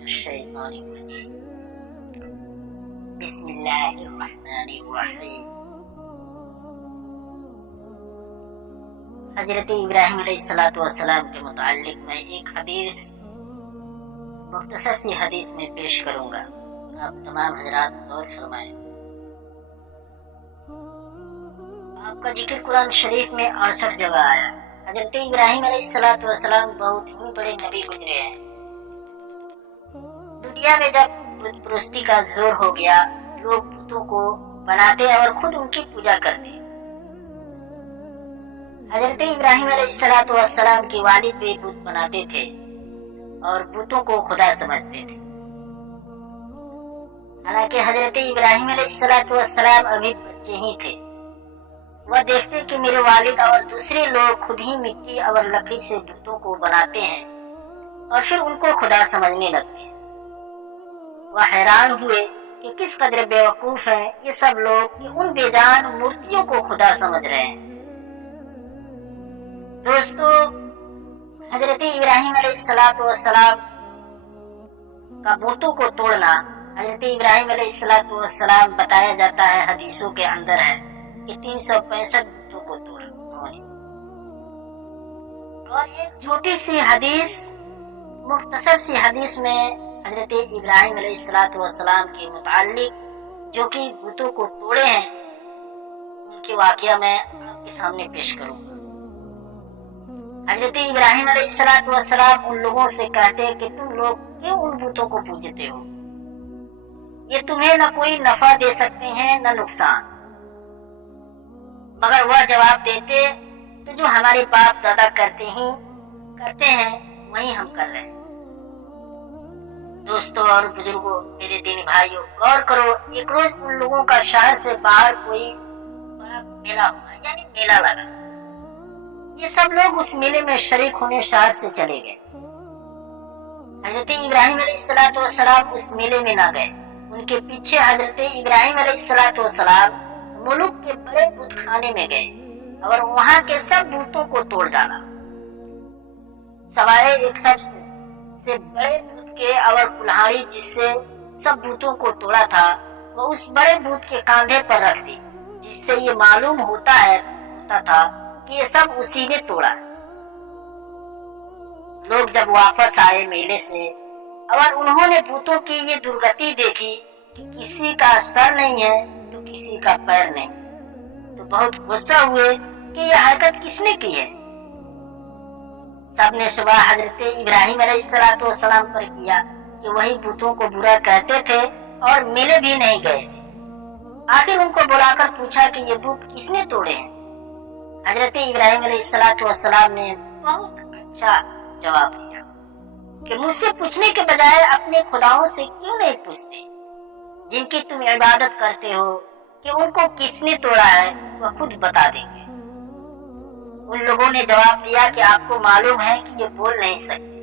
الشيطان الرجيم بسم الله الرحمن الرحیم۔ حضرت ابراہیم علیہ السلام کے متعلق میں ایک حدیث مختصر سی حدیث میں پیش کروں گا، آپ تمام حضرات غور فرمائیں۔ آپ کا ذکر قرآن شریف میں 68 جگہ آیا۔ حضرت ابراہیم علیہ السلام بہت ہی بڑے نبی گزرے ہیں۔ دنیا میں جب بت پرستی کا زور ہو گیا، لوگ بتوں کو بناتے اور خود ان کی پوجا کرتے۔ حضرت ابراہیم علیہ السلام کے والد بھی بت بناتے تھے اور بتوں کو خدا سمجھتے تھے۔ حالانکہ حضرت ابراہیم علیہ السلام ابھی بچے ہی تھے۔ وہ دیکھتے کہ میرے والد اور دوسرے لوگ خود ہی مٹی اور لکڑی سے بتوں کو بناتے ہیں اور پھر ان کو خدا سمجھنے لگتے ہیں۔ وہ حیران ہوئے کہ کس قدر بیوقوف ہیں یہ سب لوگ کہ ان بے جان مورتیوں کو خدا سمجھ رہے ہیں۔ دوستو، حضرت ابراہیم علیہ السلام کا بتوں کو توڑنا، حضرت ابراہیم علیہ السلام بتایا جاتا ہے حدیثوں کے اندر ہے کہ 365 بتوں کو توڑا۔ اور ایک چھوٹی سی حدیث، مختصر سی حدیث میں حضرت ابراہیم علیہ السلام کے متعلق جو کہ بتوں کو توڑے ہیں، ان کے واقعہ میں آپ کے سامنے پیش کروں گا۔ حضرت ابراہیم علیہ السلام ان لوگوں سے کہتے کہ تم لوگ کیوں ان بتوں کو پوجتے ہو؟ یہ تمہیں نہ کوئی نفع دے سکتے ہیں نہ نقصان۔ مگر وہ جواب دیتے کہ جو ہمارے باپ دادا کرتے ہیں وہی ہم کر رہے ہیں۔ دوستوں اور بزرگوں، میرے دینی بھائیوں، غور کرو، ایک روز ان لوگوں کا شہر سے باہر کوئی بڑا میلہ ہوا، یعنی میلہ لگا۔ یہ سب لوگ اس میلے میں شریک ہونے شہر سے چلے گئے۔ حضرت ابراہیم علیہ السلام اس میلے میں نہ گئے۔ ان کے پیچھے حضرت ابراہیم علیہ السلام ملک کے بڑے بت خانے میں گئے اور وہاں کے سب بتوں کو توڑ ڈالا، سوائے ایک سب سے بڑے بت کے اور کلہاڑی جس سے سب بتوں کو توڑا تھا، وہ اس بڑے بت کے کاندھے پر رکھ دی، جس سے یہ معلوم ہوتا تھا کہ یہ سب اسی نے توڑا۔ لوگ جب واپس آئے میلے سے اور انہوں نے بتوں کی یہ درگتی دیکھی کہ کسی کا سر نہیں ہے تو کسی کا پیر نہیں، تو بہت غصہ ہوئے کہ یہ حرکت کس نے کی ہے۔ سب نے صبح حضرت ابراہیم علیہ السلام پر کیا کہ وہی بتوں کو برا کہتے تھے اور میلے بھی نہیں گئے تھے۔ آخر ان کو بلا کر پوچھا کہ یہ بت کس نے توڑے ہیں۔ حضرت ابراہیم علیہ السلام نے بہت اچھا جواب دیا کہ مجھ سے پوچھنے کے بجائے اپنے خداؤں سے کیوں نہیں پوچھتے جن کی تم عبادت کرتے ہو کہ ان کو کس نے توڑا ہے، وہ خود بتا دیں گے۔ ان لوگوں نے جواب دیا کہ آپ کو معلوم ہے کہ یہ بول نہیں سکتے۔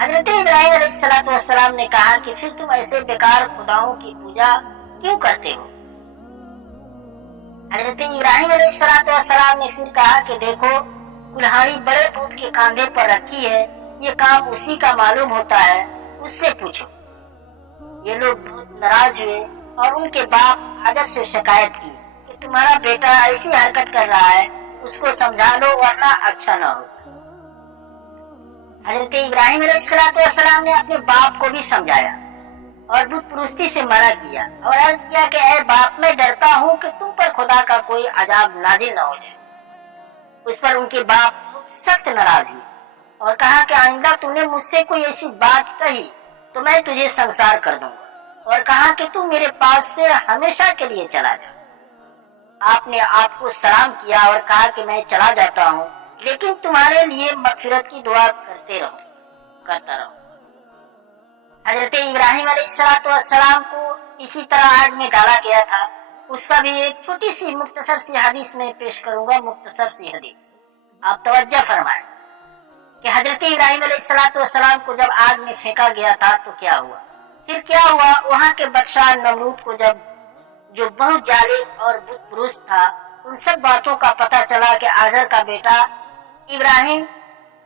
حضرت ابراہیم علیہ السلام نے کہا کہ پھر تم ایسے بیکار خداؤں کی پوجا کیوں کرتے ہو؟ حضرت ابراہیم علیہ السلام نے پھر کہا کہ دیکھو، کلہاڑی بڑے بت کے کاندھے پر رکھی ہے، یہ کام اسی کا معلوم ہوتا ہے، اس سے پوچھو۔ یہ لوگ بہت ناراض ہوئے اور ان کے باپ حضرت سے شکایت کی کہ تمہارا بیٹا ایسی حرکت کر رہا ہے، اس کو سمجھا لو ورنہ اچھا نہ ہو۔ حضرت ابراہیم علیہ السلام نے اپنے باپ کو بھی سمجھایا اور بت پرستی سے منع کیا اور عرض کیا کہ اے باپ، میں ڈرتا ہوں کہ تم پر خدا کا کوئی عذاب نازل نہ ہو جائے۔ اس پر ان کے باپ سخت ناراض ہوئے اور کہا کہ آئندہ تم نے مجھ سے کوئی ایسی بات کہی تو میں تجھے سنسار کر دوں گا، اور کہا کہ تم میرے پاس سے ہمیشہ کے لیے چلا جا۔ آپ نے آپ کو سلام کیا اور کہا کہ میں چلا جاتا ہوں، لیکن تمہارے لیے مغفرت کی دعا کرتا رہوں۔ حضرت ابراہیم علیہ السلام کو اسی طرح آگ میں ڈالا گیا تھا۔ اس کا بھی ایک چھوٹی سی مختصر سی حدیث میں پیش کروں گا، مختصر سی حدیث، آپ توجہ فرمائیں کہ حضرت ابراہیم علیہ السلام کو جب آگ میں پھینکا گیا تھا تو کیا ہوا۔ پھر کیا ہوا، وہاں کے بادشاہ نمرود کو جو بہت جالب اور بت پرست تھا، ان سب باتوں کا پتہ چلا کہ آزر کا بیٹا ابراہیم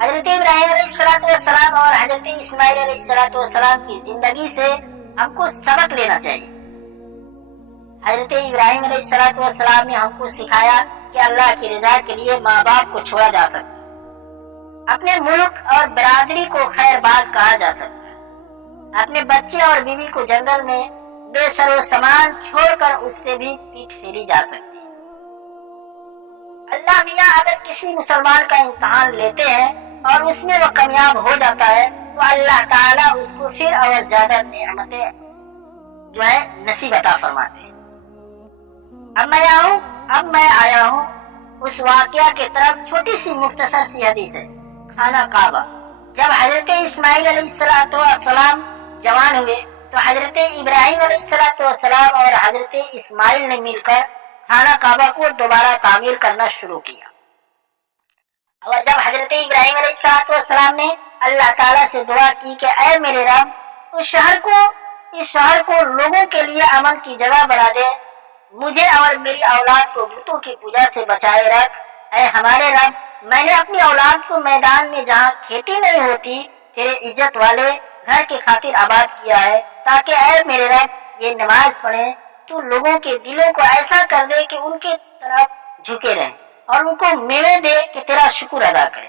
حضرت ابراہیم علیہ السلام اور حضرت اسماعیل علیہ السلام کی زندگی سے ہم کو سبق لینا چاہیے۔ حضرت ابراہیم علیہ السلام نے ہم کو سکھایا کہ اللہ کی رضا کے لیے ماں باپ کو چھوڑا جا سکتا ہے، اپنے ملک اور برادری کو خیر باد کہا جا سکتا ہے، اپنے بچے اور بیوی کو جنگل میں بے سر و سامان چھوڑ کر اس سے بھی پیٹ پھیری جا سکتی ہے۔ اللہ میاں اگر کسی مسلمان کا امتحان لیتے ہیں اور اس میں وہ کامیاب ہو جاتا ہے تو اللہ تعالیٰ اس کو پھر اور زیادہ نعمتیں جو ہے نصیب عطا فرماتے ہیں۔ اب میں آیا ہوں اس واقعہ کی طرف۔ چھوٹی سی مختصر سی حدیث ہے، خانہ کعبہ۔ جب حضرت اسماعیل علیہ السلام جوان ہوئے تو حضرت ابراہیم علیہ السلام اور حضرت اسماعیل نے مل کر خانہ کعبہ کو دوبارہ تعمیر کرنا شروع کیا۔ اور جب حضرت ابراہیم علیہ السلام نے اللہ تعالیٰ سے دعا کی کہ اے میرے رب اس شہر کو لوگوں کے لیے امن کی جگہ بنا دے، مجھے اور میری اولاد کو بتوں کی پوجا سے بچائے رکھ۔ اے ہمارے رب، میں نے اپنی اولاد کو میدان میں جہاں کھیتی نہیں ہوتی تیرے عزت والے گھر کے خاطر آباد کیا ہے، تاکہ اے میرے رب یہ نماز پڑھیں تو لوگوں کے دلوں کو ایسا کر دے کہ ان کے طرف جھکے رہیں اور ان کو میوے دے کہ تیرا شکر ادا کرے۔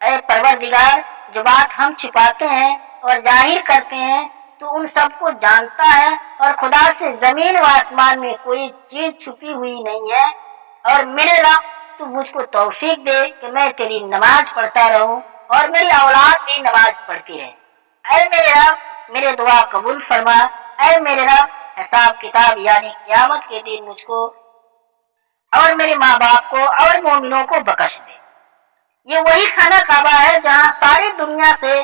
اے پروردگار، جو بات ہم چھپاتے ہیں اور ظاہر کرتے ہیں تو ان سب کو جانتا ہے، اور خدا سے زمین و آسمان میں کوئی چیز چھپی ہوئی نہیں ہے۔ اور میرے رب تو مجھ کو توفیق دے کہ میں تیری نماز پڑھتا رہوں اور میری اولاد بھی نماز پڑھتی رہے۔ اے میرے رب میرے دعا قبول فرما۔ اے میرے رب حساب کتاب یعنی قیامت کے دن مجھ کو اور میرے ماں باپ کو اور مومنوں کو بخش دے۔ یہ وہی خانہ کعبہ ہے جہاں ساری دنیا سے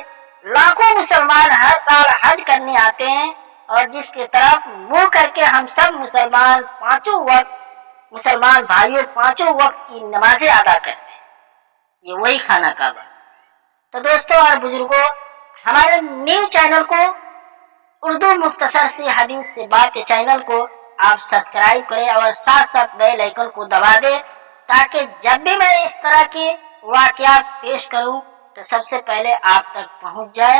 لاکھوں مسلمان ہر سال حج کرنے آتے ہیں، اور جس کی طرف منہ کر کے ہم سب مسلمان بھائیوں پانچوں وقت کی نمازیں ادا کرتے ہیں۔ یہ وہی خانہ کعبہ۔ تو دوستوں اور بزرگوں، ہمارے نیو چینل کو اردو مختصر سی حدیث سے بات کے چینل کو آپ سبسکرائب کریں اور ساتھ ساتھ بیل آئیکن کو دبا دیں، تاکہ جب بھی میں اس طرح کے واقعات پیش کروں تو سب سے پہلے آپ تک پہنچ جائے۔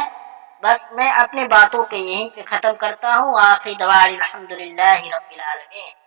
بس میں اپنی باتوں کے یہیں پہ ختم کرتا ہوں۔ آخری دعا الحمدللہ رب العالمین۔